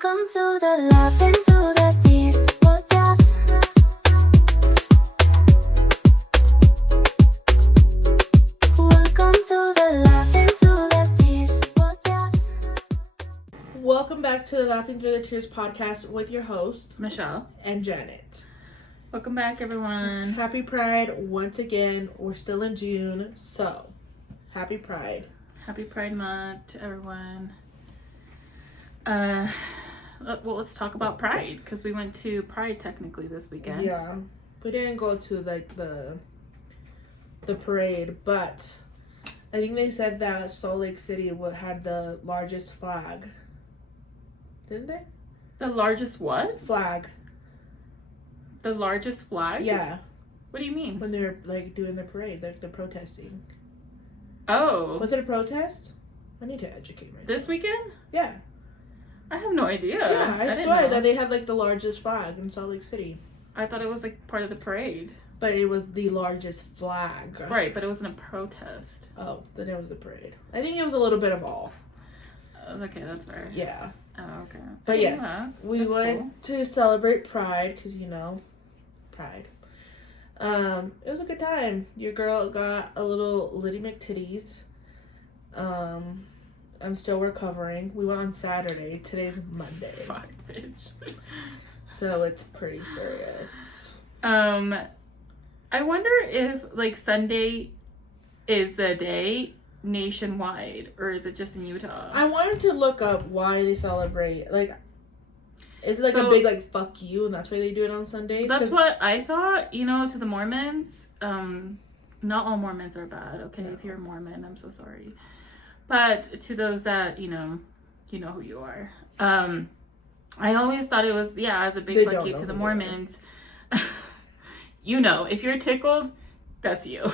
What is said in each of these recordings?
Welcome to the Laughing Through the Tears podcast. Welcome to the Laughing Through the Tears podcast. Welcome back to the Laughing Through the Tears podcast with your host, Michelle. and Janet. Welcome back, everyone. Happy Pride once again. We're still in June, so happy Pride. Happy Pride Month to everyone. Well, let's talk about Pride, because we went to Pride technically this weekend. Yeah, we didn't go to like the parade, but I think they said that Salt Lake City had the largest flag. Didn't they? The largest what? Flag. The largest flag? Yeah, What do you mean? when they were like doing the parade, they're protesting. Oh. Was it a protest? I need to educate myself. This weekend? Yeah. I have no idea. Yeah, I didn't swear know. that they had like the largest flag in Salt Lake City. I thought it was like part of the parade. But it was the largest flag. Right, but it wasn't a protest. Oh, then it was a parade. I think it was a little bit of all. Okay, that's fair. Yeah. Oh, okay. But Yeah, yes, we that's went to celebrate Pride because, you know, Pride. It was a good time. Your girl got a little Liddy McTitties. I'm still recovering. We went on Saturday. Today's Monday. Fuck, bitch. So it's pretty serious. I wonder if like Sunday is the day nationwide, or is it just in Utah? I wanted to look up why they celebrate. Like, is it like a So- big like fuck you, and that's why they do it on Sundays? That's 'Cause- what I thought. You know, to the Mormons, not all Mormons are bad. Okay, No. if you're a Mormon, I'm so sorry. But to those that you know who you are. I always thought it was as a They big fuck don't you know to the who they are. Mormons. You know, if you're tickled, that's you.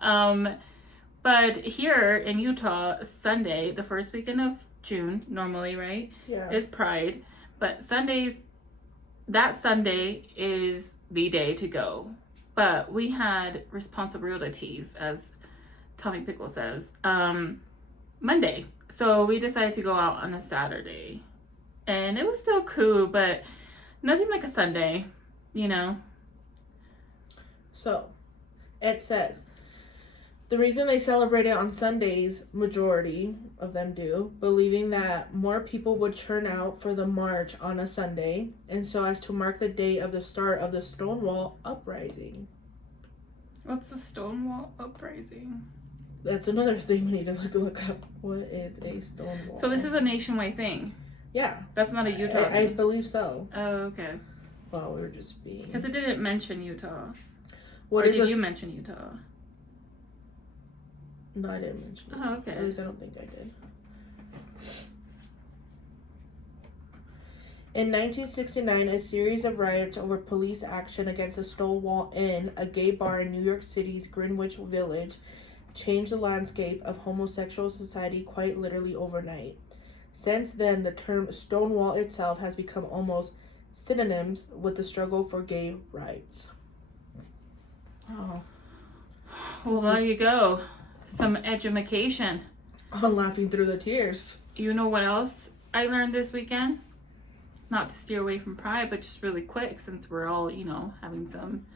But here in Utah, Sunday, the first weekend of June, normally, right, Yeah. is Pride. But that Sunday is the day to go. But we had responsibilities, as Tommy Pickle says, Monday. So we decided to go out on a Saturday. And it was still cool, but nothing like a Sunday, you know? So, it says, the reason they celebrate it on Sundays, majority of them do, believing that more people would turn out for the march on a Sunday, and so as to mark the day of the start of the Stonewall Uprising. What's the Stonewall Uprising? That's another thing we need to look up. What is a Stonewall? So this is a nationwide thing. Yeah. That's not a Utah I thing. believe so. Oh, okay. Well, we were just being... Because it didn't mention Utah. What Or is did a you mention Utah? No, I didn't mention it. Oh, okay. At least I don't think I did. In 1969, a series of riots over police action against the Stonewall Inn, a gay bar in New York City's Greenwich Village, changed the landscape of homosexual society quite literally overnight. Since then, the term Stonewall itself has become almost synonyms with the struggle for gay rights. Oh. Well, there you go. Some education. I'm laughing through the tears. You know what else I learned this weekend? Not to steer away from Pride, but just really quick, since we're all, having some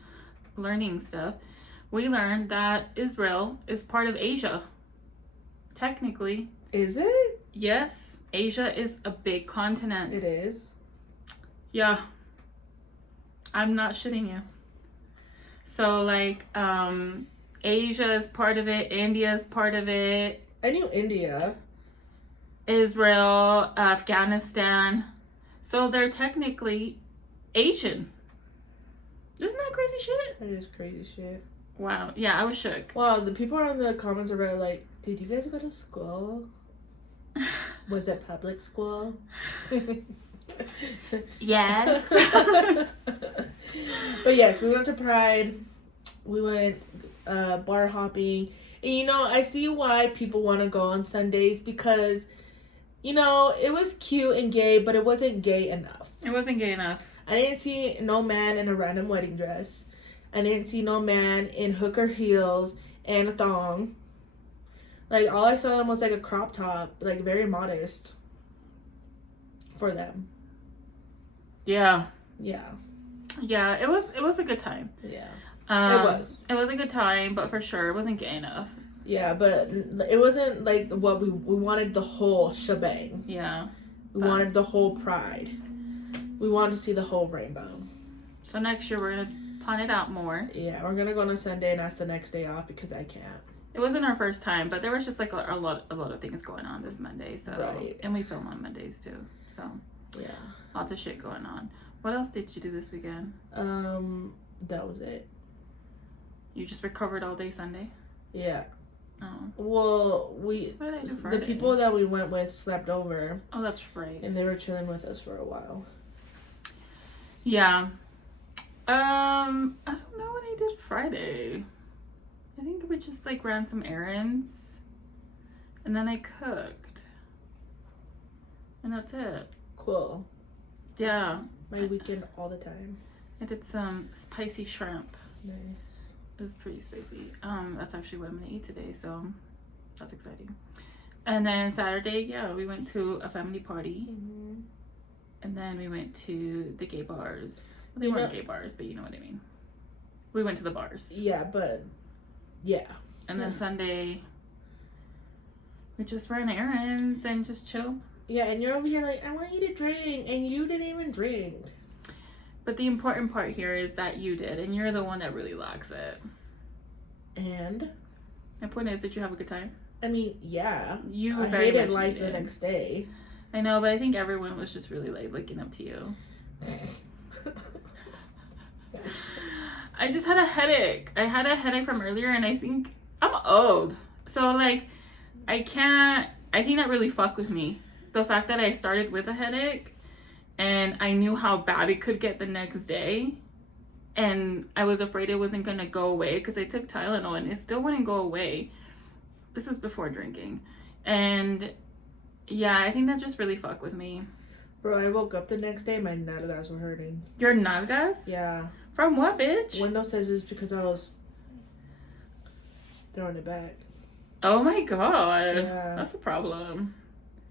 learning stuff. We learned that Israel is part of Asia. Technically. Is it? Yes, Asia is a big continent. It is. Yeah. I'm not shitting you. So, Asia is part of it. India is part of it. I knew India. Israel, Afghanistan. So they're technically Asian. Isn't that crazy shit? That is crazy shit. Wow. Yeah, I was shook. Wow, the people in the comments are like, did you guys go to school? Was it public school? Yes. But yes, we went to Pride. We went bar hopping. And I see why people want to go on Sundays because, it was cute and gay, but it wasn't gay enough. It wasn't gay enough. I didn't see no man in a random wedding dress. I didn't see no man in hooker heels and a thong. All I saw them was a crop top, very modest. for them. Yeah. Yeah. Yeah, it was a good time. Yeah. It was. It was a good time, but for sure it wasn't gay enough. Yeah, but it wasn't like what we wanted, the whole shebang. Yeah. We wanted the whole pride. We wanted to see the whole rainbow. So next year we're gonna plan it out more. Yeah, we're gonna go on a Sunday and that's the next day off because I can't. It wasn't our first time, but there was just like a lot of things going on this Monday. So Right. And we film on Mondays too. So Yeah. lots of shit going on. What else did you do this weekend? That was it. You just recovered all day Sunday? Yeah. Oh. Well, What did I do Friday? the people that we went with slept over. Oh, that's right. And they were chilling with us for a while. Yeah. I don't know what I did Friday. I think we just like ran some errands and then I cooked. And that's it. Cool. Yeah. My weekend all the time. I did some spicy shrimp. Nice. It was pretty spicy. That's actually what I'm gonna eat today, so that's exciting. And then Saturday, yeah, we went to a family party. Mm-hmm. And then we went to the gay bars. Well, they weren't gay bars, but you know what I mean. We went to the bars. Yeah, but yeah. And then Sunday, we just ran errands and just chill. Yeah, and you're over here like, I want you to drink, and you didn't even drink. But the important part here is that you did, and you're the one that really lacks it. And? My point is, did you have a good time? I mean, yeah. You I very hated much life needed. the next day. I know, but I think everyone was just really like looking up to you. I just had a headache. I had a headache from earlier, and I think I'm old. So, like, I think that really fucked with me. The fact that I started with a headache, and I knew how bad it could get the next day, and I was afraid it wasn't going to go away because I took Tylenol, and it still wouldn't go away. This is before drinking. And, yeah, I think that just really fucked with me. Bro, I woke up the next day, my nalgas were hurting. Your nalgas? Yeah. From what, bitch? Window says it's because I was throwing it back. Oh my god. Yeah. That's a problem.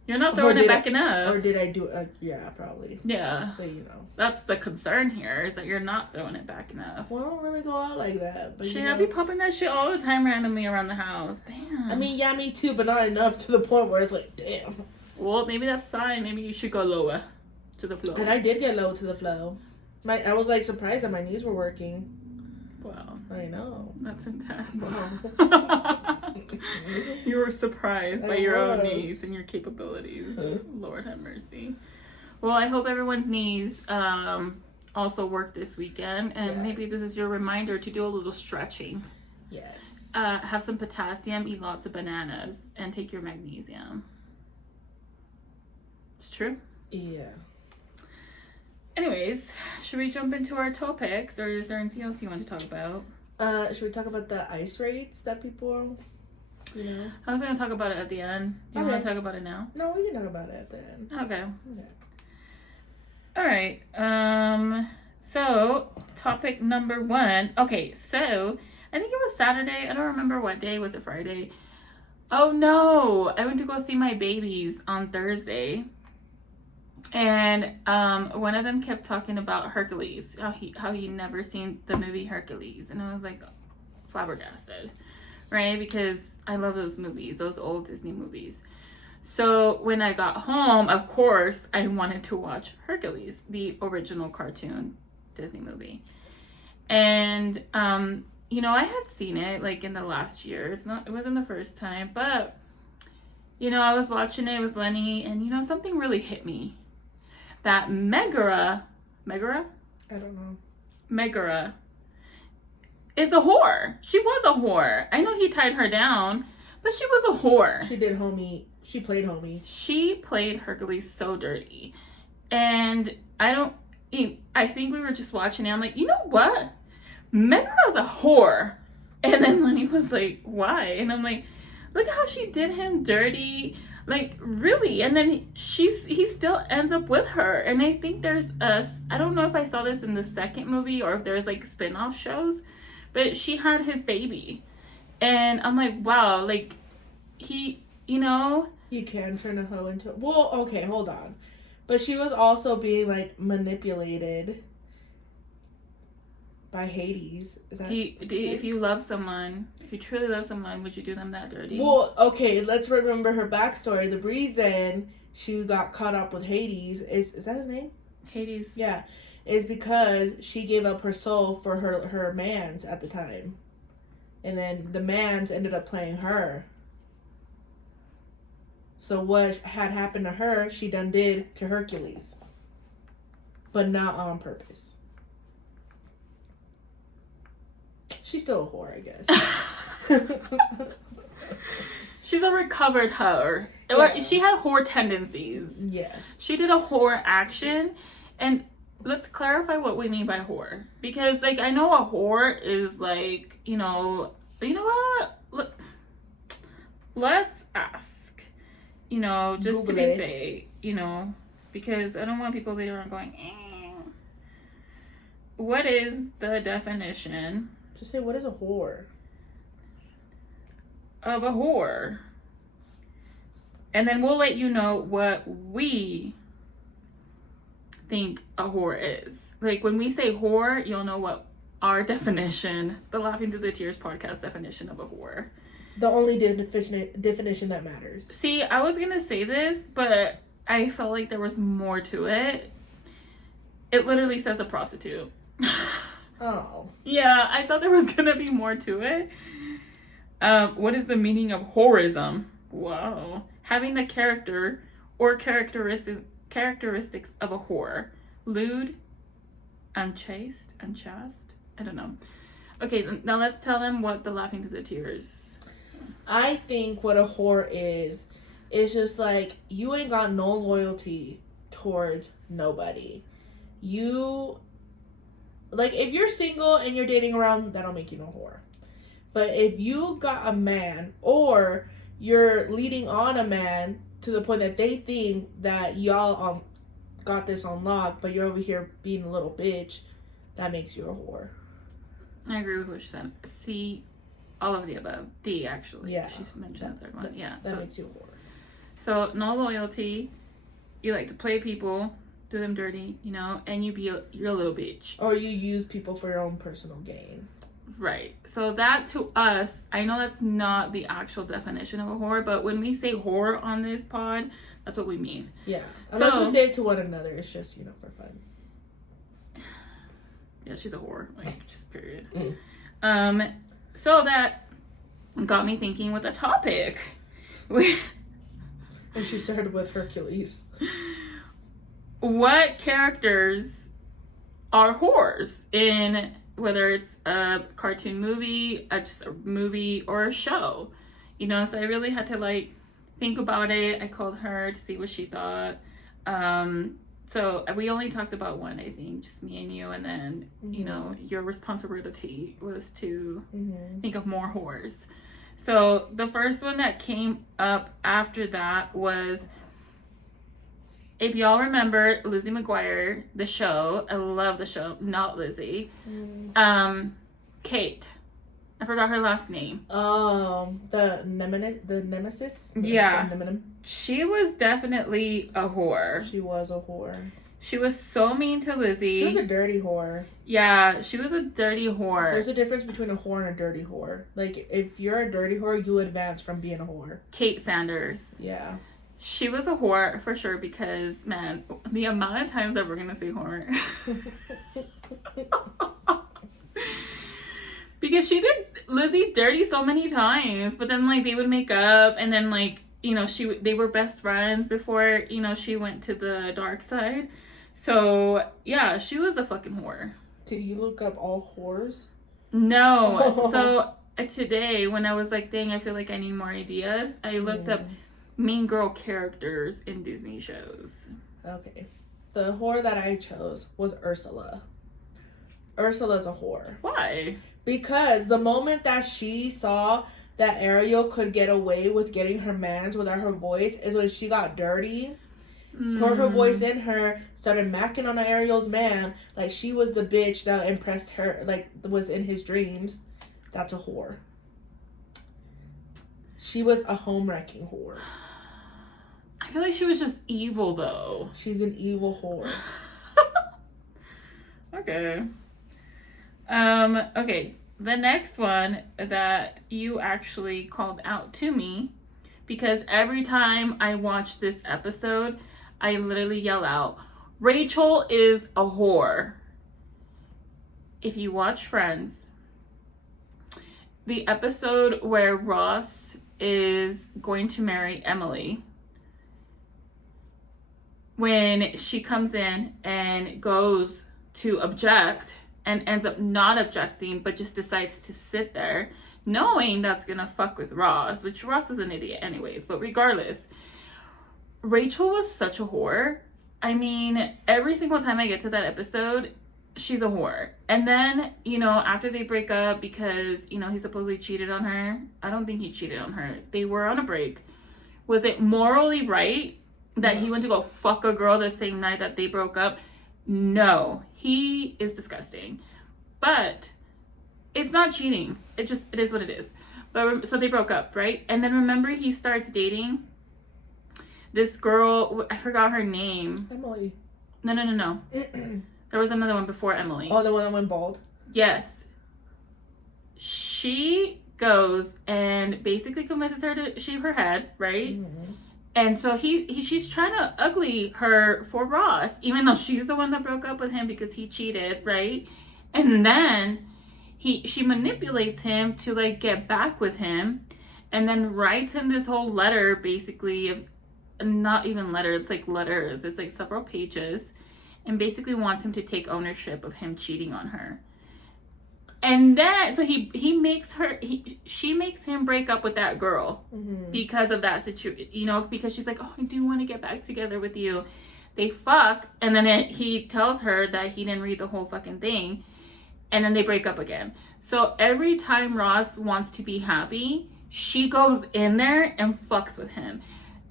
You're not throwing it back enough. Or did I do yeah, probably. Yeah. But you know. That's the concern here, is that you're not throwing it back enough. Well, I don't really go out like that. But Shit, you know, I be popping that shit all the time randomly around the house. Damn. I mean, yeah, me too, but not enough to the point where it's like, damn. Well, maybe that's a sign. Maybe you should go lower to the floor. And I did get low to the flow. I was like surprised that my knees were working. Wow. I know. That's intense. Wow. You were surprised by I your own was. knees and your capabilities. Lord have mercy. Well, I hope everyone's knees also work this weekend, and maybe this is your reminder to do a little stretching. Yes. Have some potassium, eat lots of bananas, and take your magnesium. It's true. Yeah. Anyways, should we jump into our topics, or is there anything else you want to talk about? Should we talk about the ice rates that people, you know? I was going to talk about it at the end. Do you want to talk about it now? No, we can talk about it at the end. Okay. Okay. All right. So topic number 1. Okay, so I think it was Saturday. I don't remember what day. Was it Friday? Oh no! I went to go see my babies on Thursday, and one of them kept talking about Hercules. How he never seen the movie Hercules, and I was like flabbergasted, right? Because I love those movies, those old Disney movies. So when I got home, of course, I wanted to watch Hercules, the original cartoon Disney movie. And, you know, I had seen it like in the last year. It wasn't the first time, but, you know, I was watching it with Lenny, and, you know, something really hit me. That Megara? I don't know. Megara is a whore. She was a whore. I know he tied her down, but she was a whore. She did homie. She played homie. She played Hercules so dirty. And I think we were just watching it. I'm like, you know what? Megara's a whore. And then Lenny was like, why? And I'm like, look how she did him dirty. Like, really? And then he still ends up with her. And I think I don't know if I saw this in the second movie or if there's like spin-off shows, but she had his baby. And I'm like, wow, like he, you know. You can turn a hoe into... Well, okay, hold on. But she was also being like manipulated by Hades. Is that if you love someone, if you truly love someone, would you do them that dirty? Well, okay, let's remember her backstory. The reason she got caught up with Hades is that his name? Hades. Yeah. Is because she gave up her soul for her mans at the time. And then the mans ended up playing her. So what had happened to her, she done did to Hercules. But not on purpose. She's still a whore, I guess. She's a recovered whore. Yeah. She had whore tendencies. Yes. She did a whore action. And let's clarify what we mean by whore. Because, like, I know a whore is, like, you know what? Look, let's ask. You know, just Google to be it. safe, you know. Because I don't want people later on going, What is the definition Just say, what is a whore? of a whore? And then we'll let you know what we think a whore is. Like, when we say whore, you'll know what our definition, the Laughing Through the Tears podcast definition of a whore. The only definition that matters. See, I was gonna say this, but I felt like there was more to it. It literally says a prostitute. Oh. Yeah, I thought there was gonna be more to it. What is the meaning of whorism? Wow. Having the character or characteristics of a whore. Lewd, unchaste. I don't know. Okay, now let's tell them what the Laughing Through the Tears. I think what a whore is just like, you ain't got no loyalty towards nobody. You, like, if you're single and you're dating around, that'll make you no whore. But if you got a man, or you're leading on a man to the point that they think that y'all got this on lock, but you're over here being a little bitch, that makes you a whore. I agree with what she said. C, all of the above. D, actually. Yeah. She's mentioned the third one. Yeah. That makes you a whore. So, no loyalty. You like to play people, do them dirty, you know, and you're a little bitch. Or you use people for your own personal gain. Right. So that, to us, I know that's not the actual definition of a whore, but when we say whore on this pod, that's what we mean. Yeah. Unless So- we say it to one another, it's just, you know, for fun. Yeah, she's a whore. Like, just period. Mm. So that got me thinking with a topic. And she started with Hercules. What characters are whores in, whether it's a cartoon movie, just a movie, or a show? You know, so I really had to, like, think about it. I called her to see what she thought. So we only talked about one, I think, just me and you, and then, you know, your responsibility was to think of more whores. So the first one that came up after that was, if y'all remember Lizzie McGuire, the show, I love the show, not Lizzie. Kate. I forgot her last name. The nemesis? Yeah. She was definitely a whore. She was a whore. She was so mean to Lizzie. She was a dirty whore. Yeah, she was a dirty whore. There's a difference between a whore and a dirty whore. Like, if you're a dirty whore, you advance from being a whore. Kate Sanders. Yeah. She was a whore for sure because, man, the amount of times that we're gonna say whore. Because she did Lizzie dirty so many times, but then, like, they would make up, and then, like, you know, they were best friends before, you know, she went to the dark side. So yeah, she was a fucking whore. Did you look up all whores? No. So today, when I was like, dang, I feel like I need more ideas, I looked up mean girl characters in Disney shows. Okay. The whore that I chose was Ursula. Ursula's a whore. Why? Because the moment that she saw that Ariel could get away with getting her mans without her voice is when she got dirty, poured her voice in her, started macking on Ariel's man, like she was the bitch that impressed her, like was in his dreams. That's a whore. She was a home wrecking whore. I I feel like she was just evil though. She's an evil whore. Okay. Okay. The next one that you actually called out to me, because every time I watch this episode, I literally yell out, Rachel is a whore. If you watch Friends, the episode where Ross is going to marry Emily, when she comes in and goes to object and ends up not objecting but just decides to sit there knowing that's gonna fuck with Ross, which Ross was an idiot anyways, but regardless, Rachel was such a whore. I mean, every single time I get to that episode, she's a whore. And then, you know, after they break up because, you know, he supposedly cheated on her. I don't think he cheated on her. They were on a break. Was it morally right that he went to go fuck a girl the same night that they broke up? No, he is disgusting. But it's not cheating. It is what it is. But so they broke up, right? And then remember he starts dating this girl, I forgot her name. Emily. No. There was another one before Emily. Oh, the one that went bald? Yes. She goes and basically convinces her to shave her head, right? Mm-hmm. And so she's trying to ugly her for Ross, even though she's the one that broke up with him because he cheated, right? And then she manipulates him to like get back with him, and then writes him this whole letter, basically of not even letter, it's like letters, it's like several pages, and basically wants him to take ownership of him cheating on her. And then so she makes him break up with that girl because of that situation, you know, because she's like, oh, I do want to get back together with you. They fuck, and then he tells her that he didn't read the whole fucking thing, and then they break up again. So every time Ross wants to be happy, she goes in there and fucks with him.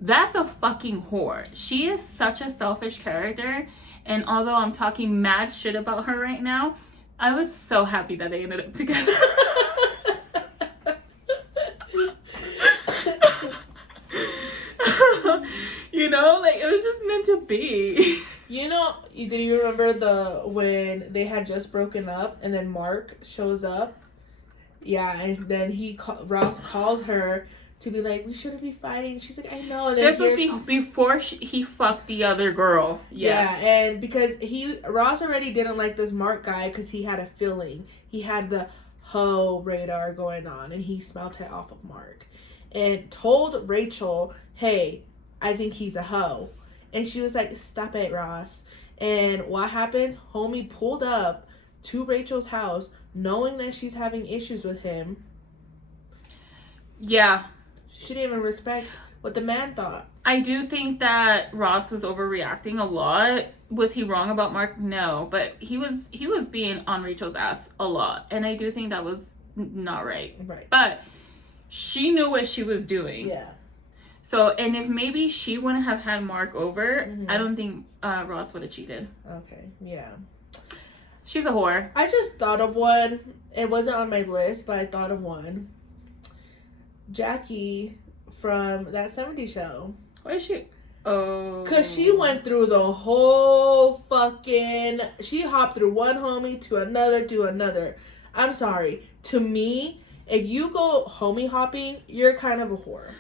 That's a fucking whore. She is such a selfish character, and although I'm talking mad shit about her right now, I was so happy that they ended up together. You know, like it was just meant to be. You know, do you remember when they had just broken up and then Mark shows up? Yeah, and then Ross calls her to be like, we shouldn't be fighting. She's like, I know. And then this was before he fucked the other girl. Yes. Yeah, and because Ross already didn't like this Mark guy because he had a feeling. He had the hoe radar going on, and he smelt it off of Mark. And told Rachel, hey, I think he's a hoe. And she was like, stop it, Ross. And what happened? Homie pulled up to Rachel's house knowing that she's having issues with him. Yeah. She didn't even respect what the man thought. I do think that Ross was overreacting a lot. Was he wrong about Mark? No, but he was being on Rachel's ass a lot, and I do think that was not right. Right. But she knew what she was doing. Yeah. So, and if maybe she wouldn't have had Mark over, I don't think Ross would have cheated. Okay. Yeah. She's a whore. I just thought of one. It wasn't on my list, but I thought of one. Jackie from That 70s Show. Where is she? Oh. Because she went through the whole fucking... She hopped through one homie to another. I'm sorry. To me, if you go homie hopping, you're kind of a whore.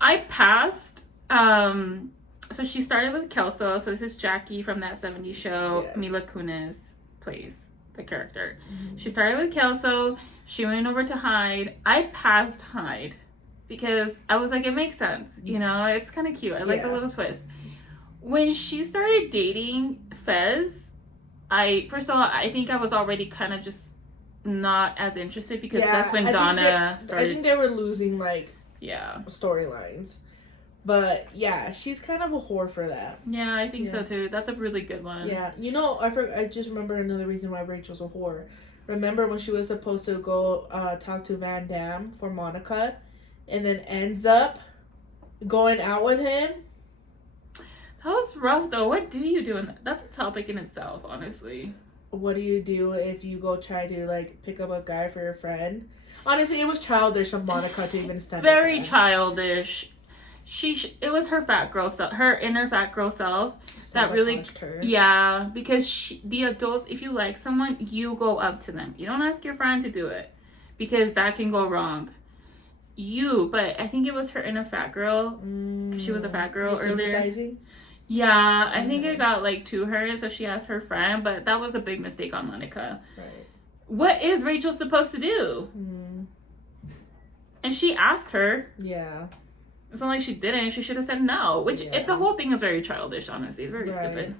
I passed. So she started with Kelso. So this is Jackie from That 70s Show. Yes. Mila Kunis plays the character. Mm-hmm. She started with Kelso. She went over to Hyde. I passed Hyde because I was like, it makes sense. You know, it's kind of cute. I like the little twist. When she started dating Fez, first of all, I think I was already kind of just not as interested because that's when Donna started. I think they were losing storylines. But yeah, she's kind of a whore for that. Yeah, I think so too. That's a really good one. Yeah, you know, I just remember another reason why Rachel's a whore. Remember when she was supposed to go talk to Van Damme for Monica, and then ends up going out with him? That was rough though. What do you do? That's a topic in itself, honestly. What do you do if you go try to like pick up a guy for your friend? Honestly, it was childish of Monica to even send. Very childish. it was her fat girl self, her inner fat girl self that really, her. yeah, because the adult, if you like someone, you go up to them. You don't ask your friend to do it because that can go wrong. But I think it was her inner fat girl. She was a fat girl earlier. Yeah, I think it got like to her, so she asked her friend, but that was a big mistake on Monica. Right. What is Rachel supposed to do? And she asked her. Yeah. It's not like she didn't. She should have said no. Which the whole thing is very childish, honestly. Very stupid.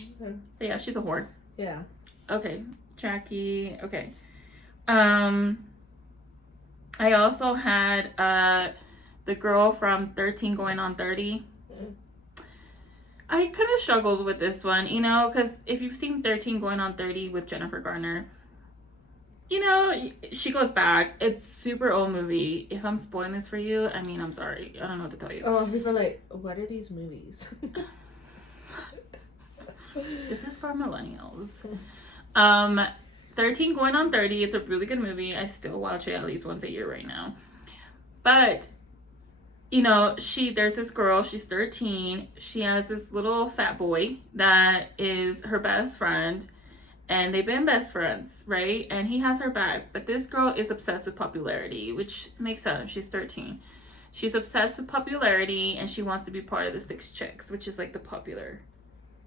Okay. But yeah, she's a whore. Yeah. Okay. Jackie. Okay. I also had the girl from 13 going on 30. I kind of struggled with this one, you know, because if you've seen 13 going on 30 with Jennifer Garner, you know, she goes back. It's super old movie. If I'm spoiling this for you, I mean, I'm sorry. I don't know what to tell you. Oh, people are like, what are these movies? This is for millennials. 13 going on 30. It's a really good movie. I still watch it at least once a year right now. But, you know, there's this girl. She's 13. She has this little fat boy that is her best friend. And they've been best friends, right? And he has her back. But this girl is obsessed with popularity, which makes sense. She's 13. She's obsessed with popularity, and she wants to be part of the Six Chicks, which is like the popular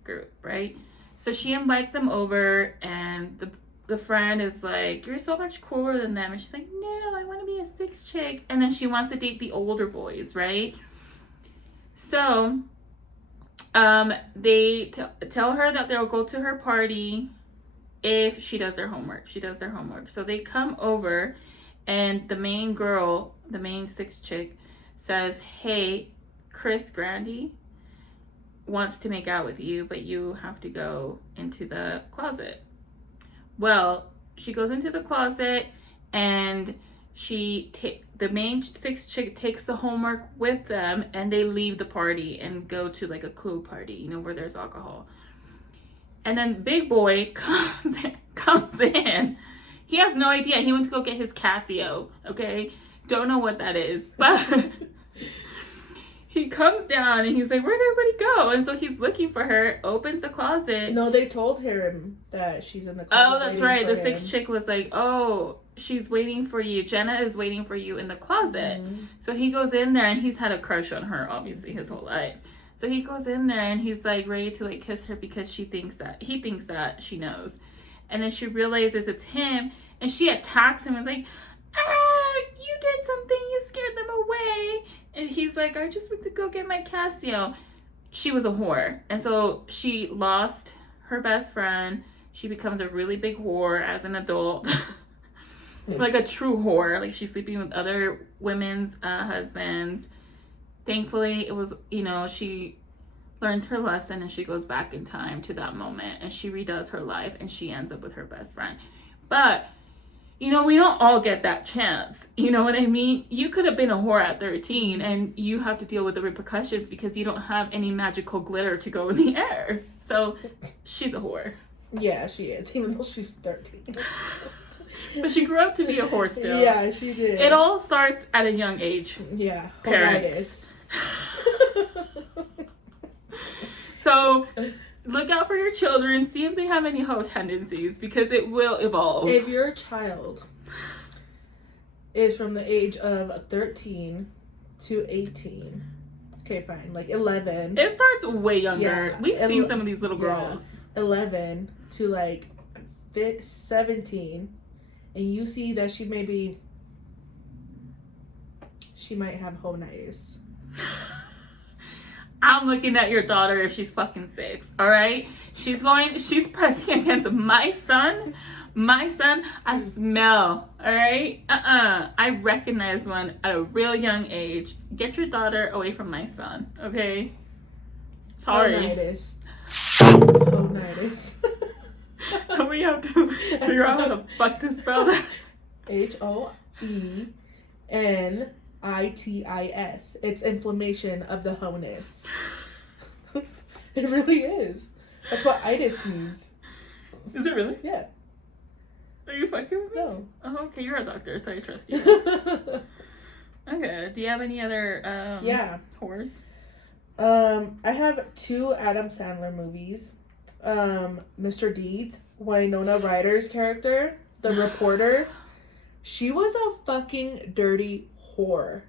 group, right? So she invites them over, and the friend is like, you're so much cooler than them. And she's like, no, I want to be a Six Chick. And then she wants to date the older boys, right? So they tell her that they'll go to her party if she does their homework. She does their homework. So they come over, and the main girl, the main Six Chick, says, hey, Chris Grandy wants to make out with you, but you have to go into the closet. Well, she goes into the closet, and the main Six Chick takes the homework with them, and they leave the party and go to like a cool party, you know, where there's alcohol. And then big boy comes in. He has no idea. He went to go get his Casio, okay? Don't know what that is. But he comes down and he's like, where'd everybody go? And so he's looking for her, opens the closet. No, they told him that she's in the closet. Oh, that's right. The Six Chick was like, oh, she's waiting for you. Jenna is waiting for you in the closet. So he goes in there, and he's had a crush on her, obviously, his whole life. So he goes in there, and he's like ready to like kiss her because he thinks that she knows. And then she realizes it's him, and she attacks him and is like, you did something, you scared them away. And he's like, I just went to go get my Casio. She was a whore. And so she lost her best friend. She becomes a really big whore as an adult. Like a true whore. Like she's sleeping with other women's husbands. Thankfully, it was, you know, she learns her lesson, and she goes back in time to that moment, and she redoes her life, and she ends up with her best friend. But, you know, we don't all get that chance. You know what I mean? You could have been a whore at 13, and you have to deal with the repercussions because you don't have any magical glitter to go in the air. So she's a whore. Yeah, she is, even though she's 13. But she grew up to be a whore still. Yeah, she did. It all starts at a young age. Yeah. Parents. So look out for your children. See if they have any hoe tendencies, because it will evolve. If your child is from the age of 13 to 18, okay, fine, like 11. It starts way younger. Yeah, We've seen some of these little girls. 11 to like 17, and you see that she might have Hoenitis. I'm looking at your daughter if she's fucking 6, all right? She's pressing against my son. My son, I smell, all right? I recognize one at a real young age. Get your daughter away from my son, okay? Sorry. Hoenitis. We have to figure out how the fuck to spell that. Hoenitis. It's inflammation of the honus. It really is. That's what itis means. Is it really? Yeah. Are you fucking with me? No. Oh, okay, you're a doctor, so I trust you. Okay. Do you have any other Yeah. whores? I have 2 Adam Sandler movies. Mr. Deeds, Winona Ryder's character, the reporter. She was a fucking dirty whore.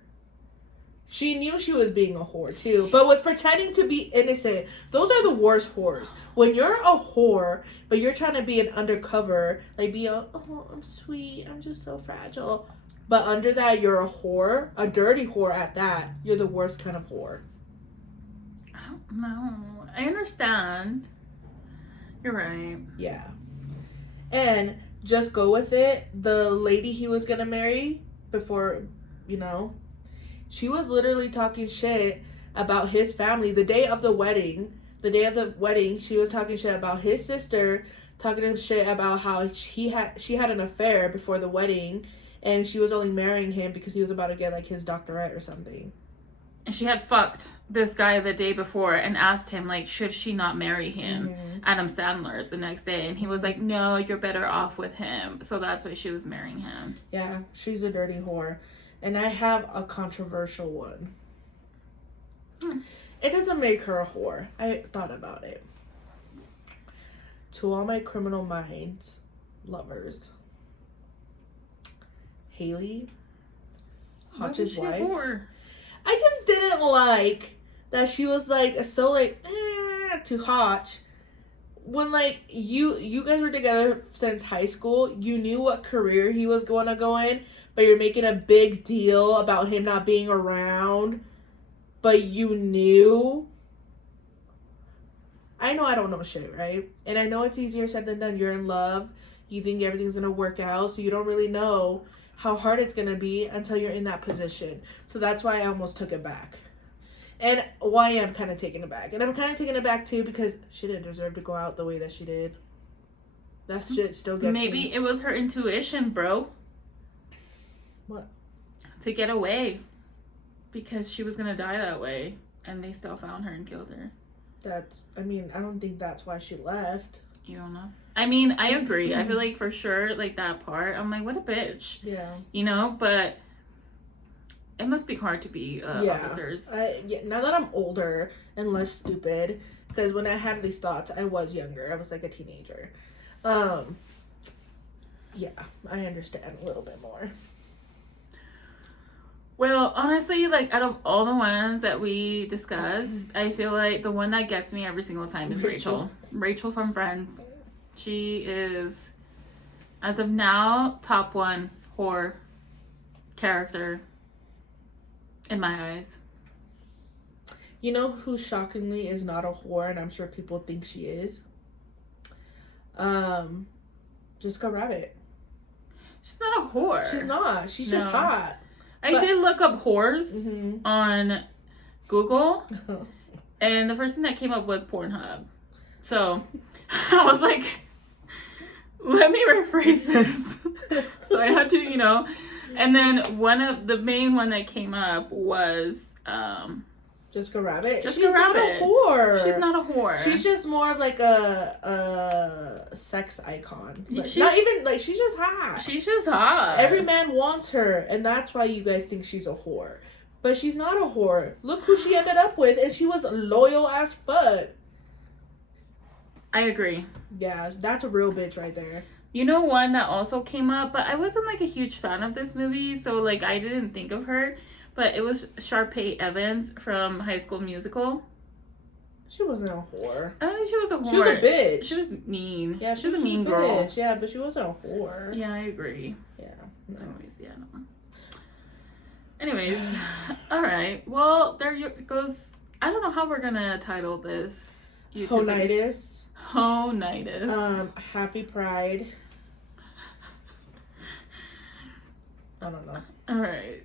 She knew she was being a whore too, but was pretending to be innocent. Those are the worst whores. When you're a whore, but you're trying to be an undercover, like be a, oh, I'm sweet, I'm just so fragile. But under that, you're a whore, a dirty whore at that. You're the worst kind of whore. I don't know. I understand. You're right. Yeah. And just go with it. The lady he was gonna marry before, you know, she was literally talking shit about his family the day of the wedding. The day of the wedding, she was talking shit about his sister, talking to him shit about how she had an affair before the wedding, and she was only marrying him because he was about to get like his doctorate or something. And she had fucked this guy the day before and asked him, like, should she not marry him, Adam Sandler, the next day. And he was like, no, you're better off with him. So that's why she was marrying him. Yeah, she's a dirty whore. And I have a controversial one. It doesn't make her a whore. I thought about it. To all my Criminal Minds lovers, Haley, Hotch's wife. Whore? I just didn't like that she was like so like to Hotch. When like you guys were together since high school, you knew what career he was going to go in, but you're making a big deal about him not being around. But you knew. I know I don't know shit, right? And I know it's easier said than done. You're in love. You think everything's going to work out. So you don't really know how hard it's going to be until you're in that position. So that's why I almost took it back. And why I'm kind of taking it back. And I'm kind of taking it back too because she didn't deserve to go out the way that she did. That shit still gets Maybe me. it was her intuition, bro. What? To get away. Because she was going to die that way. And they still found her and killed her. I don't think that's why she left. You don't know? I mean, I agree. I feel like for sure, like that part, I'm like, what a bitch. Yeah. You know, but it must be hard to be officers. Now that I'm older and less stupid, because when I had these thoughts, I was younger. I was like a teenager. Yeah, I understand a little bit more. Well, honestly, like out of all the ones that we discussed, I feel like the one that gets me every single time is Rachel. Rachel from Friends. She is, as of now, top 1 whore character in my eyes. You know who shockingly is not a whore, and I'm sure people think she is? Jessica Rabbit. She's not a whore. She's not. She's just hot. I did look up whores on Google, Oh. and the first thing that came up was Pornhub. So I was like, let me rephrase this. So I had to, you know. And then the main one that came up was Jessica Rabbit. Jessica She's Rabbit. not a whore. She's not a whore. She's just more of like a sex icon. Like, She's- not even like she's just hot. She's just hot. Every man wants her, and that's why you guys think she's a whore. But she's not a whore. Look who she ended up with, and she was loyal as fuck. I agree. Yeah, that's a real bitch right there. You know one that also came up, but I wasn't like a huge fan of this movie, so like I didn't think of her. But it was Sharpay Evans from High School Musical. She wasn't a whore. I don't think she was a whore. She was a bitch. She was mean. Yeah, she was a mean girl. bitch. Yeah, but she wasn't a whore. Yeah, I agree. Yeah. No. Anyways, yeah, no. Anyways, all right. Well, there goes. I don't know how we're gonna title this. Hoenitis. Hoenitis. Happy Pride. I don't know. All right.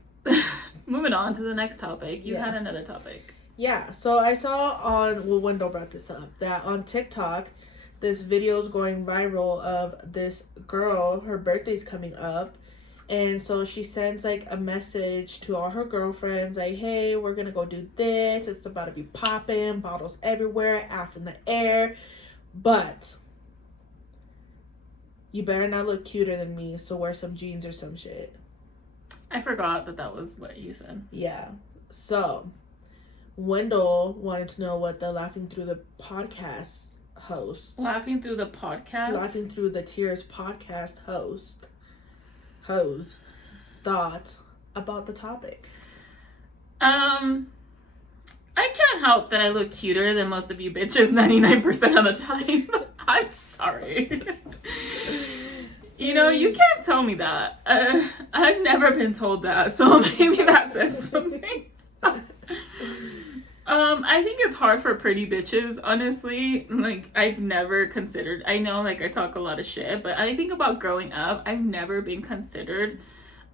Moving on to the next topic. You had another topic. Yeah, so I saw Wendell brought this up, that on TikTok, this video is going viral of this girl, her birthday's coming up, and so she sends like a message to all her girlfriends, like, hey, we're gonna go do this, it's about to be popping, bottles everywhere, ass in the air, but you better not look cuter than me, so wear some jeans or some shit. I forgot that was what you said. Yeah. So, Wendell wanted to know what the Laughing Through the podcast host. Laughing Through the podcast? Laughing Through the Tearz podcast hose thought about the topic. I can't help that I look cuter than most of you bitches 99% of the time. I'm sorry. You know, you can't tell me that. I've never been told that, so maybe that says something. I think it's hard for pretty bitches, honestly. Like, I've never considered, I know, like, I talk a lot of shit, but I think about growing up, I've never been considered,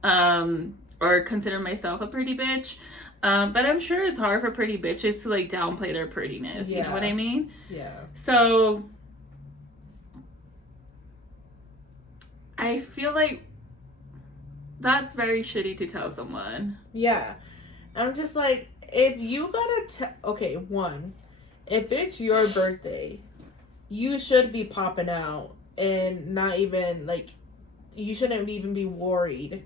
or consider myself a pretty bitch. But I'm sure it's hard for pretty bitches to, like, downplay their prettiness. You know what I mean? Yeah. So, I feel like that's very shitty to tell someone. Yeah. I'm just like, if you gotta okay, one, if it's your birthday, you should be popping out and not even, like, you shouldn't even be worried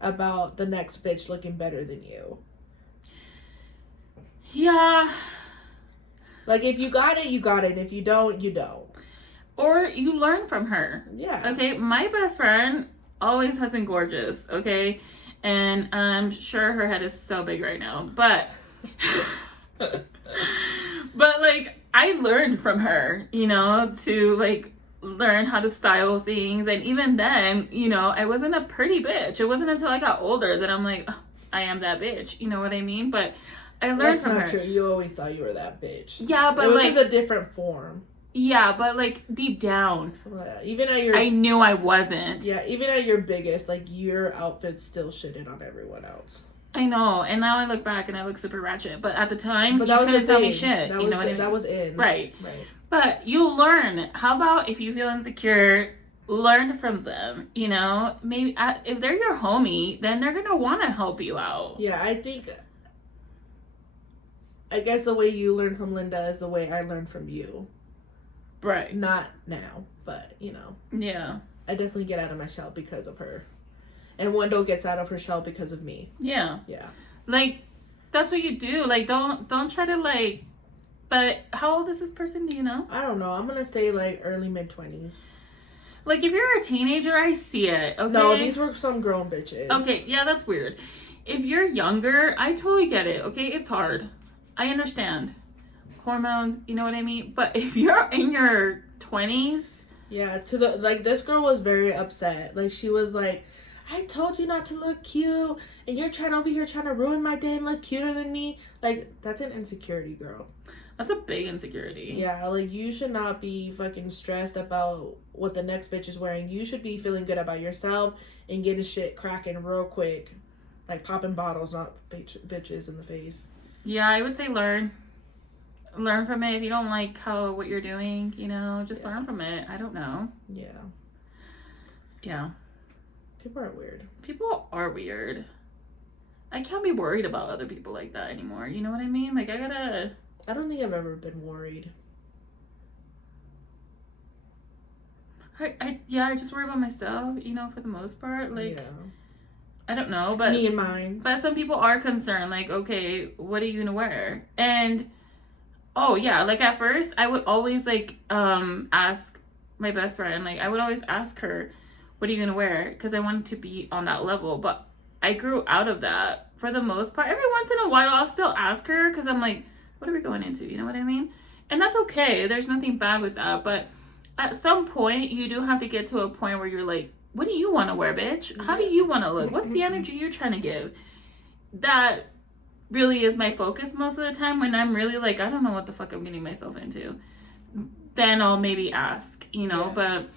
about the next bitch looking better than you. Yeah. Like, if you got it, you got it. If you don't, you don't. Or you learn from her. Yeah. Okay, my best friend always has been gorgeous, okay? And I'm sure her head is so big right now. But, like, I learned from her, you know, to, like, learn how to style things. And even then, you know, I wasn't a pretty bitch. It wasn't until I got older that I'm like, oh, I am that bitch. You know what I mean? But I learned from her. That's not true. You always thought you were that bitch. Yeah, but it was like, just a different form. Yeah, but like deep down, even at your, I knew I wasn't. Yeah, even at your biggest, like, your outfit still shitted on everyone else. I know, and now I look back and I look super ratchet. But at the time, you couldn't tell me shit. You know what I mean? That was in. Right. But you learn. How about if you feel insecure, learn from them. You know, maybe if they're your homie, then they're gonna want to help you out. Yeah, I guess the way you learn from Linda is the way I learned from you. Right. Not now, but, you know. Yeah. I definitely get out of my shell because of her. And Wendell gets out of her shell because of me. Yeah. Yeah. Like, that's what you do. Like, don't try to, like, but how old is this person? Do you know? I don't know. I'm going to say, like, early mid-20s. Like, if you're a teenager, I see it, okay? No, these were some grown bitches. Okay, yeah, that's weird. If you're younger, I totally get it, okay? It's hard. I understand. Hormones, you know what I mean? But if you're in your 20s... Yeah, this girl was very upset. Like, she was like, I told you not to look cute, and you're over here trying to ruin my day and look cuter than me. Like, that's an insecurity, girl. That's a big insecurity. Yeah, like, you should not be fucking stressed about what the next bitch is wearing. You should be feeling good about yourself and getting shit cracking real quick. Like, popping bottles, not bitches in the face. Yeah, I would say learn from it. If you don't like what you're doing, you know, just learn from it. I don't know. Yeah. People are weird. People are weird. I can't be worried about other people like that anymore. You know what I mean? Like, I don't think I've ever been worried. I just worry about myself, you know, for the most part. Like, yeah. I don't know, but me and mine. But some people are concerned, like, okay, what are you gonna wear? And oh yeah, like at first I would always like ask my best friend, like I would always ask her, what are you gonna wear? Because I wanted to be on that level. But I grew out of that for the most part. Every once in a while I'll still ask her because I'm like, what are we going into? You know what I mean? And that's okay. There's nothing bad with that. But at some point you do have to get to a point where you're like, what do you want to wear, bitch? How do you want to look? What's the energy you're trying to give? That really is my focus most of the time. When I'm really like, I don't know what the fuck I'm getting myself into, then I'll maybe ask, you know. But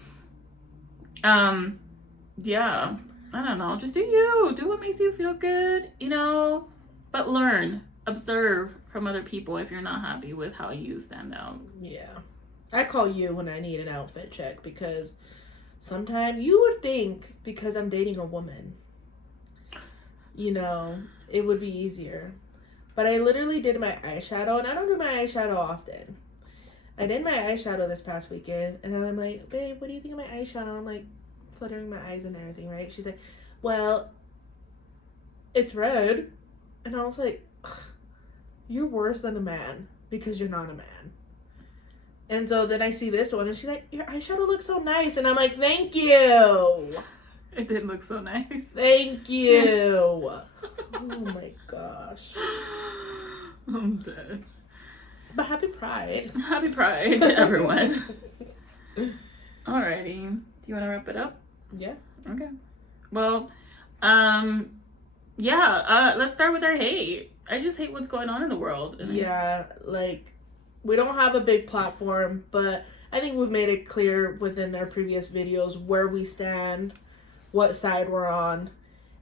yeah, I don't know, just do what makes you feel good, you know. But observe from other people if you're not happy with how you stand out. Yeah, I call you when I need an outfit check, because sometimes you would think because I'm dating a woman, you know, it would be easier. But I literally did my eyeshadow, and I don't do my eyeshadow often. I did my eyeshadow this past weekend, and then I'm like, babe, what do you think of my eyeshadow? And I'm like, fluttering my eyes and everything, right? She's like, well, it's red. And I was like, ugh, you're worse than a man because you're not a man. And so then I see this one and she's like, your eyeshadow looks so nice. And I'm like, thank you. It did look so nice. Thank you. Oh my gosh. I'm dead. But happy Pride. Happy Pride to everyone. Alrighty. Do you want to wrap it up? Yeah. Okay. Well, let's start with our hate. I just hate what's going on in the world. Yeah, like, we don't have a big platform, but I think we've made it clear within our previous videos where we stand, what side we're on,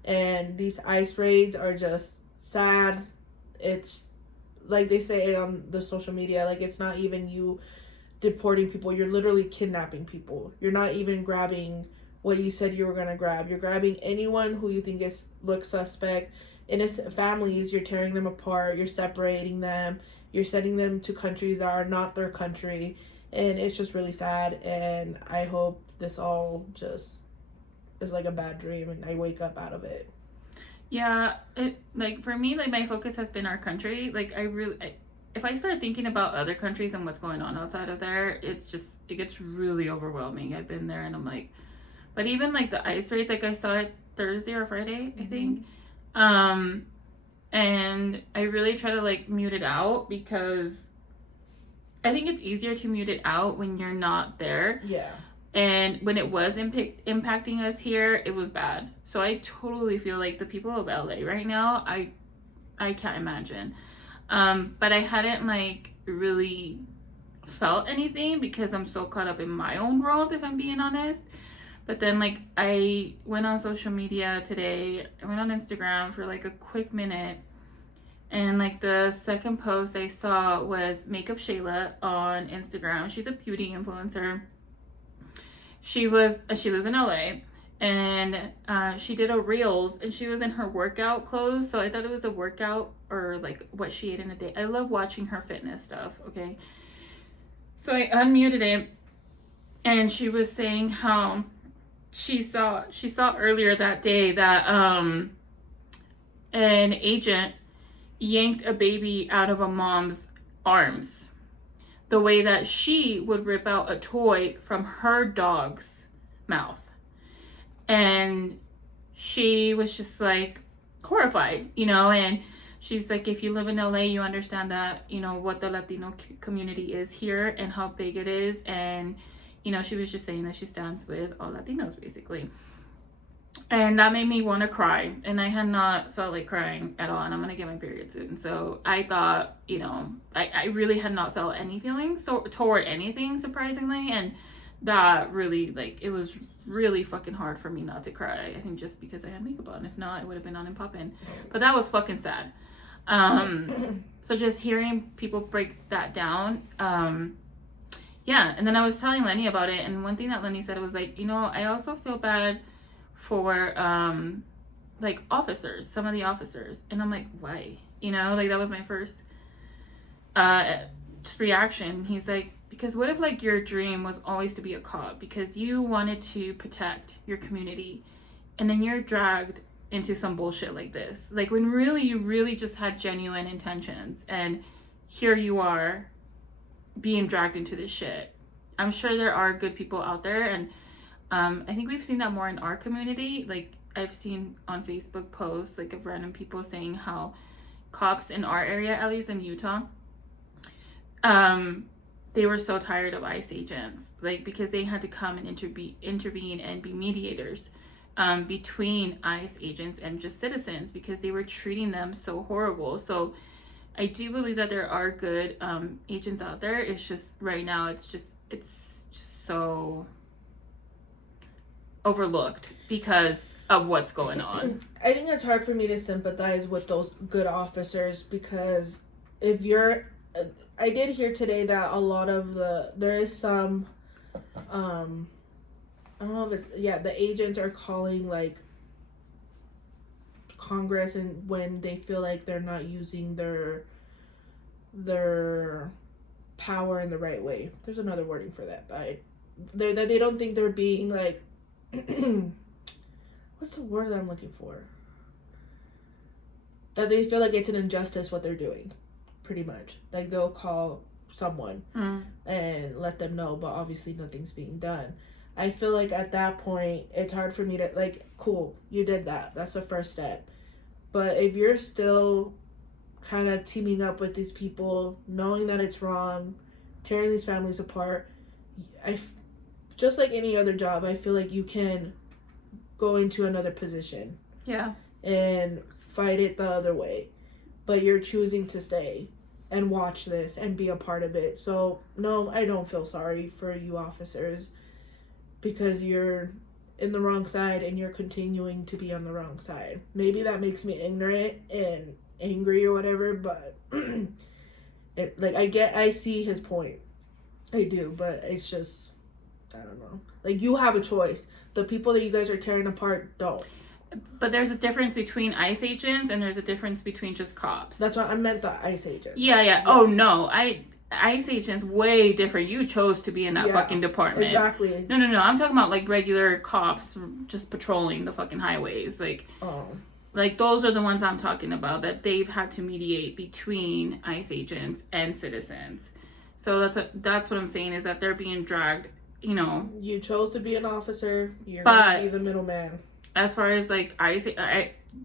and these ICE raids are just sad. It's like they say on the social media, like, it's not even you deporting people, you're literally kidnapping people. You're not even grabbing what you said you were going to grab. You're grabbing anyone who you think looks suspect. Innocent families, you're tearing them apart, you're separating them, you're sending them to countries that are not their country, and it's just really sad. And I hope this all just is like a bad dream and I wake up out of it. Yeah, it, like, for me, like, my focus has been our country. Like, if I start thinking about other countries and what's going on outside of there, it gets really overwhelming. I've been there and I'm like, but even like the ICE raids, like, I saw it Thursday or Friday, I think. And I really try to, like, mute it out because I think it's easier to mute it out when you're not there. Yeah. And when it was impacting us here, it was bad. So I totally feel like the people of LA right now, I can't imagine. But I hadn't, like, really felt anything because I'm so caught up in my own world, if I'm being honest. But then, like, I went on social media today. I went on Instagram for, like, a quick minute. And, like, the second post I saw was Makeup Shayla on Instagram. She's a beauty influencer. She lives in LA. And she did a Reels. And she was in her workout clothes. So I thought it was a workout or, like, what she ate in a day. I love watching her fitness stuff, okay? So I unmuted it. And she was saying how she saw earlier that day that an agent yanked a baby out of a mom's arms the way that she would rip out a toy from her dog's mouth. And she was just, like, horrified, you know, and she's like, if you live in LA, you understand that, you know, what the Latino community is here and how big it is. And you know, she was just saying that she stands with all Latinos, basically. And that made me want to cry. And I had not felt like crying at all. And I'm going to get my period soon. So I thought, you know, I really had not felt any feelings toward anything, surprisingly. And that really, like, it was really fucking hard for me not to cry. I think just because I had makeup on. If not, I would have been on and popping. But that was fucking sad. So just hearing people break that down, yeah, and then I was telling Lenny about it, and one thing that Lenny said was like, you know, I also feel bad for, like, officers, some of the officers. And I'm like, why? You know, like, that was my first reaction. He's like, because what if, like, your dream was always to be a cop because you wanted to protect your community, and then you're dragged into some bullshit like this? Like, when really, you really just had genuine intentions, and here you are being dragged into this shit. I'm sure there are good people out there, and I think we've seen that more in our community. Like, I've seen on Facebook posts, like, of random people saying how cops in our area, at least in Utah, they were so tired of ICE agents, like, because they had to come and intervene and be mediators between ICE agents and just citizens because they were treating them so horrible. So I do believe that there are good agents out there. It's just right now it's just so overlooked because of what's going on. I think it's hard for me to sympathize with those good officers because if you're I did hear today that a lot of there is some I don't know if the agents are calling, like, Congress, and when they feel like they're not using their power in the right way. There's another wording for that, but they don't think they're being, like, what's the word that I'm looking for? that they feel like it's an injustice what they're doing, pretty much. Like, they'll call someone and let them know, but obviously nothing's being done. I feel like at that point, it's hard for me to, like, cool, you did that. That's the first step. But if you're still kind of teaming up with these people, knowing that it's wrong, tearing these families apart, just like any other job, I feel like you can go into another position. Yeah. And fight it the other way. But you're choosing to stay and watch this and be a part of it. So, no, I don't feel sorry for you officers because you're in the wrong side and you're continuing to be on the wrong side. Maybe that makes me ignorant and angry or whatever, but I see his point. I do, but it's just, I don't know. Like, you have a choice. The people that you guys are tearing apart don't. But there's a difference between ICE agents and there's a difference between just cops. That's what I meant, the ICE agents. Yeah. Oh, no. ICE agents, way different. You chose to be in that fucking department. Exactly. No. I'm talking about, like, regular cops just patrolling the fucking highways. Like, like, those are the ones I'm talking about, that they've had to mediate between ICE agents and citizens. So that's what I'm saying, is that they're being dragged, you know. You chose to be an officer. You're going to be the middleman. As far as, like,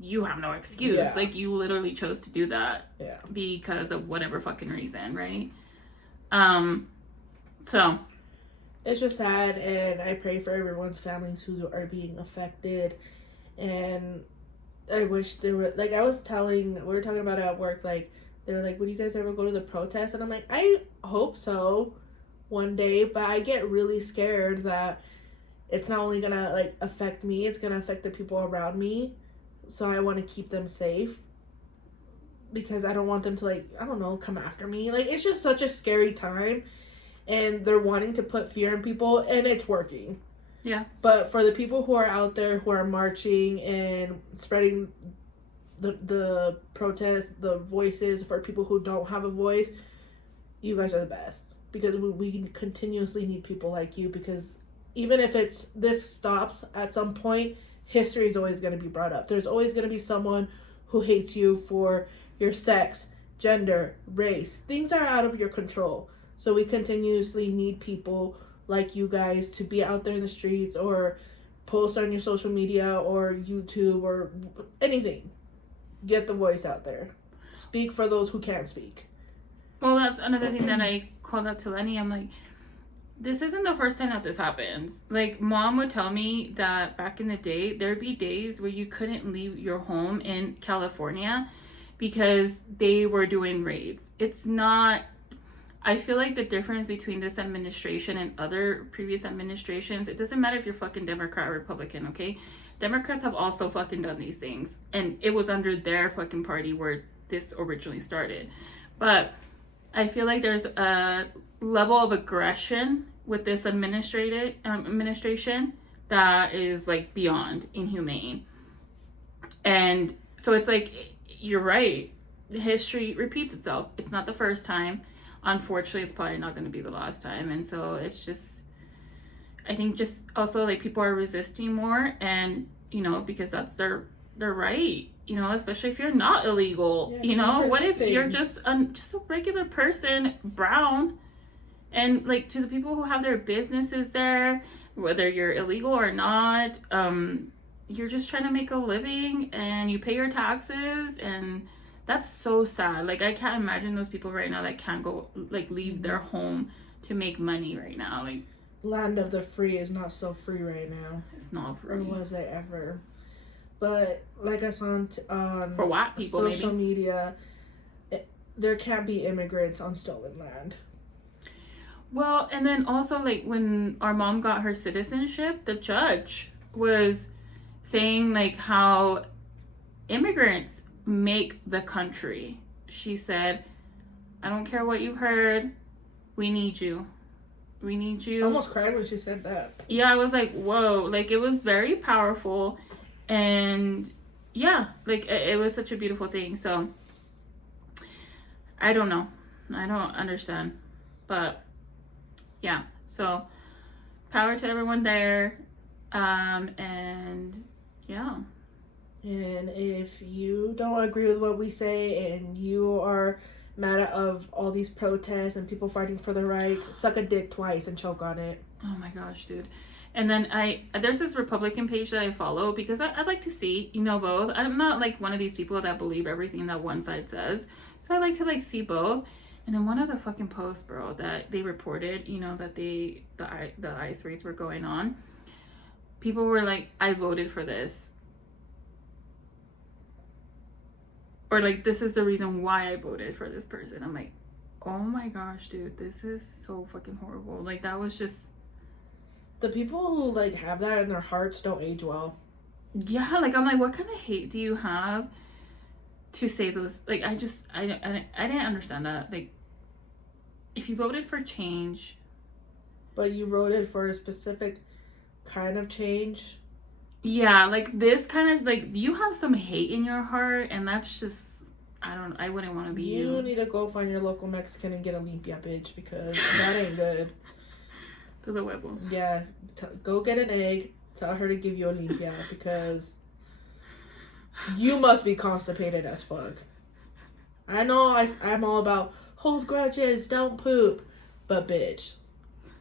you have no excuse. Yeah. Like, you literally chose to do that. Yeah. Because of whatever fucking reason, right? So. It's just sad, and I pray for everyone's families who are being affected. And I wish there were, like, we were talking about it at work, like, they were like, would you guys ever go to the protest? And I'm like, I hope so one day, but I get really scared that it's not only gonna, like, affect me, it's gonna affect the people around me. So I want to keep them safe because I don't want them to, like, I don't know, come after me. Like, it's just such a scary time, and they're wanting to put fear in people, and it's working. Yeah. But for the people who are out there who are marching and spreading the protest, the voices for people who don't have a voice, you guys are the best, because we continuously need people like you, because even if this stops at some point, history is always going to be brought up. There's always going to be someone who hates you for your sex, gender, race. Things are out of your control. So we continuously need people like you guys to be out there in the streets or post on your social media or YouTube or anything. Get the voice out there. Speak for those who can't speak. Well, that's another thing that I called out to Lenny. I'm like, this isn't the first time that this happens. Like, Mom would tell me that back in the day, there'd be days where you couldn't leave your home in California because they were doing raids. It's not... I feel like the difference between this administration and other previous administrations, it doesn't matter if you're fucking Democrat or Republican, okay? Democrats have also fucking done these things. And it was under their fucking party where this originally started. But I feel like there's a level of aggression with this administration that is, like, beyond inhumane. And so it's like, you're right. History repeats itself. It's not the first time. Unfortunately, it's probably not going to be the last time. And so it's just, I think just also, like, people are resisting more, and, you know, because that's their right, you know, especially if you're not illegal. Yeah, you know, what if you're just a regular person, brown, and, like, to the people who have their businesses there, whether you're illegal or not, you're just trying to make a living and you pay your taxes, and that's so sad. Like, I can't imagine those people right now that can't go, like, leave their home to make money right now. Like, land of the free is not so free right now. It's not free. Or was it ever? But like I saw on for white people, social media, there can't be immigrants on stolen land. Well, and then also, like, when our mom got her citizenship, the judge was saying, like, how immigrants make the country. She said, I don't care what you've heard, we need you. We need you. I almost cried when she said that. Yeah, I was like, whoa. Like, it was very powerful. And yeah, like, it was such a beautiful thing. So I don't know. I don't understand. But yeah, so power to everyone there. And yeah. And if you don't agree with what we say and you are mad of all these protests and people fighting for their rights, suck a dick twice and choke on it. Oh my gosh, dude. And then there's this Republican page that I follow because I'd like to see, both. I'm not like one of these people that believe everything that one side says. So I like to see both. And in one of the fucking posts, bro, that they reported, that the ICE raids were going on, people were like, I voted for this. Or like, this is the reason why I voted for this person. I'm like, oh my gosh, dude, this is so fucking horrible. Like, that was just... The people who have that in their hearts don't age well. Yeah, I'm like, what kind of hate do you have to say those? Like, I didn't understand that. Like, if you voted for change... But you voted for a specific kind of change... Yeah, like this kind of you have some hate in your heart, and that's just I wouldn't want to be you. You need to go find your local Mexican and get a limpia, bitch, because that ain't good. To the huevo. Yeah, go get an egg. Tell her to give you a limpia because you must be constipated as fuck. I know I'm all about hold grudges, don't poop, but bitch,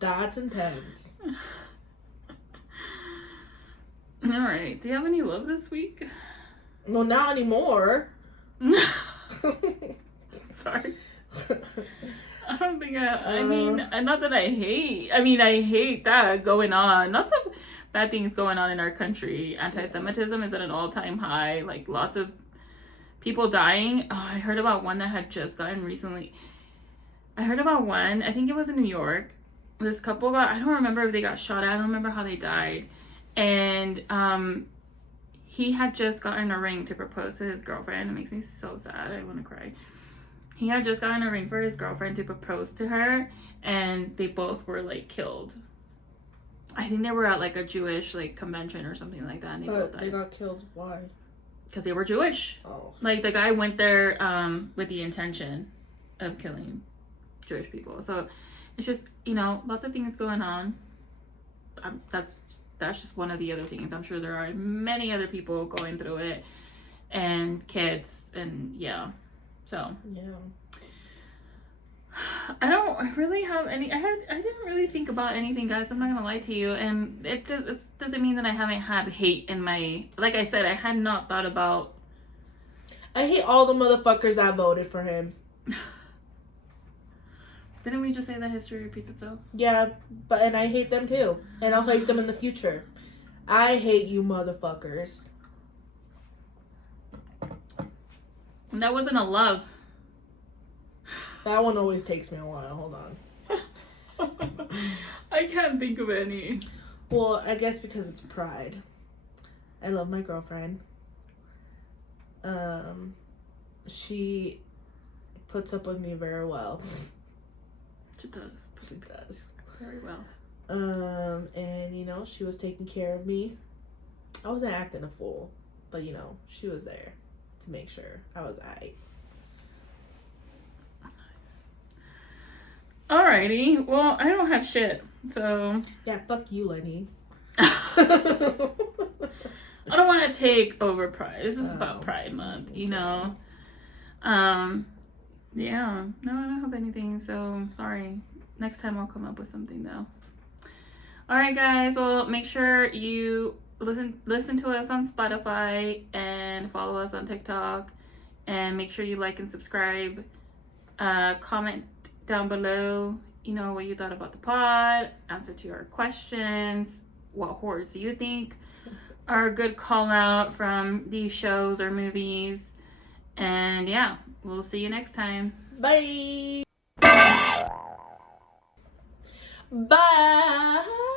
that's intense. All right. Do you have any love this week? Well, not anymore. Sorry. I don't think I mean, not that I hate. I mean, I hate that going on. Lots of bad things going on in our country. Anti-Semitism is at an all-time high. Like, lots of people dying. Oh, I heard about one that had just gotten recently. I heard about one. I think it was in New York. This couple I don't remember if they got shot at. I don't remember how they died. And he had just gotten a ring to propose to his girlfriend. It makes me so sad. I want to cry. He had just gotten a ring for his girlfriend to propose to her, and they both were killed. I think they were at a Jewish convention or something like that. And they got killed. Why? Because they were Jewish. Oh. The guy went there with the intention of killing Jewish people. So it's just lots of things going on. That's just one of the other things. I'm sure there are many other people going through it, and kids, and yeah. So yeah, I don't really have any. I didn't really think about anything, guys. I'm not gonna lie to you, and it doesn't mean that I haven't had hate in my. Like I said, I had not thought about. I hate all the motherfuckers that voted for him. Didn't we just say that history repeats itself? Yeah, and I hate them too. And I'll hate them in the future. I hate you motherfuckers. That wasn't a love. That one always takes me a while. Hold on. I can't think of any. Well, I guess because it's pride. I love my girlfriend. She puts up with me very well. She does. She does. Very well. And she was taking care of me. I wasn't acting a fool, but she was there to make sure I was aight. Nice. Alrighty. Well, I don't have shit, so. Yeah, fuck you, Lenny. I don't want to take over Pride. This is about Pride Month, Yeah. No, I don't have anything, so sorry. Next time I'll come up with something though. All right, guys. Well, make sure you listen to us on Spotify and follow us on TikTok, and make sure you like and subscribe. Comment down below, what you thought about the pod. Answer to your questions. What horrors do you think are a good call out from these shows or movies? And yeah, we'll see you next time. Bye. Bye.